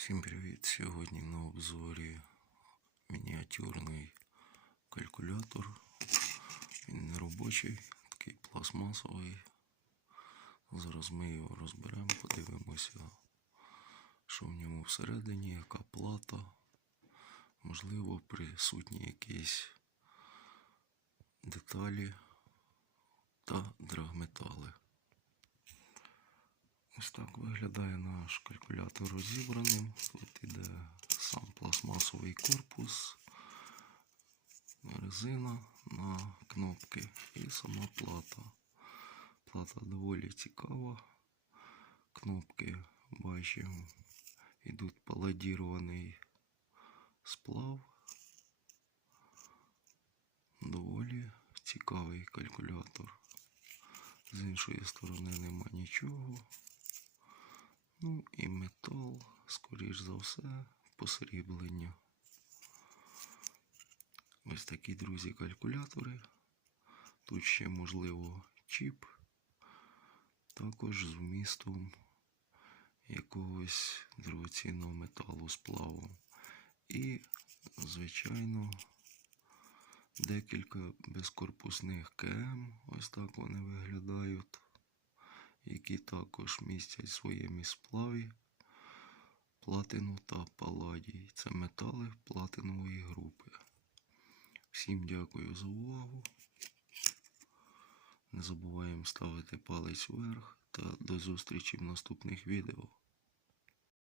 Всім привіт! Сьогодні на обзорі мініатюрний калькулятор. Він не робочий, такий пластмасовий. Зараз ми його розберемо, подивимося, що в ньому всередині, яка плата. Можливо, присутні якісь деталі та драгметали. Ось так виглядає наш калькулятор розібраним. Тут іде сам пластмасовий корпус, резина на кнопки і сама плата. Плата доволі цікава. Кнопки бачимо, йдуть паладірований сплав. Доволі цікавий калькулятор. З іншої сторони нема нічого. Ну і метал, скоріш за все, посріблення. Ось такі, друзі, калькулятори. Тут ще, можливо, чіп, також з вмістом якогось дорогоцінного металу сплаву. І, звичайно, декілька безкорпусних КМ. Ось так вони виглядають які також містять в своєму сплаві платину та паладій. Це метали платинової групи. Всім дякую за увагу. Не забуваємо ставити палець вверх та до зустрічі в наступних відео.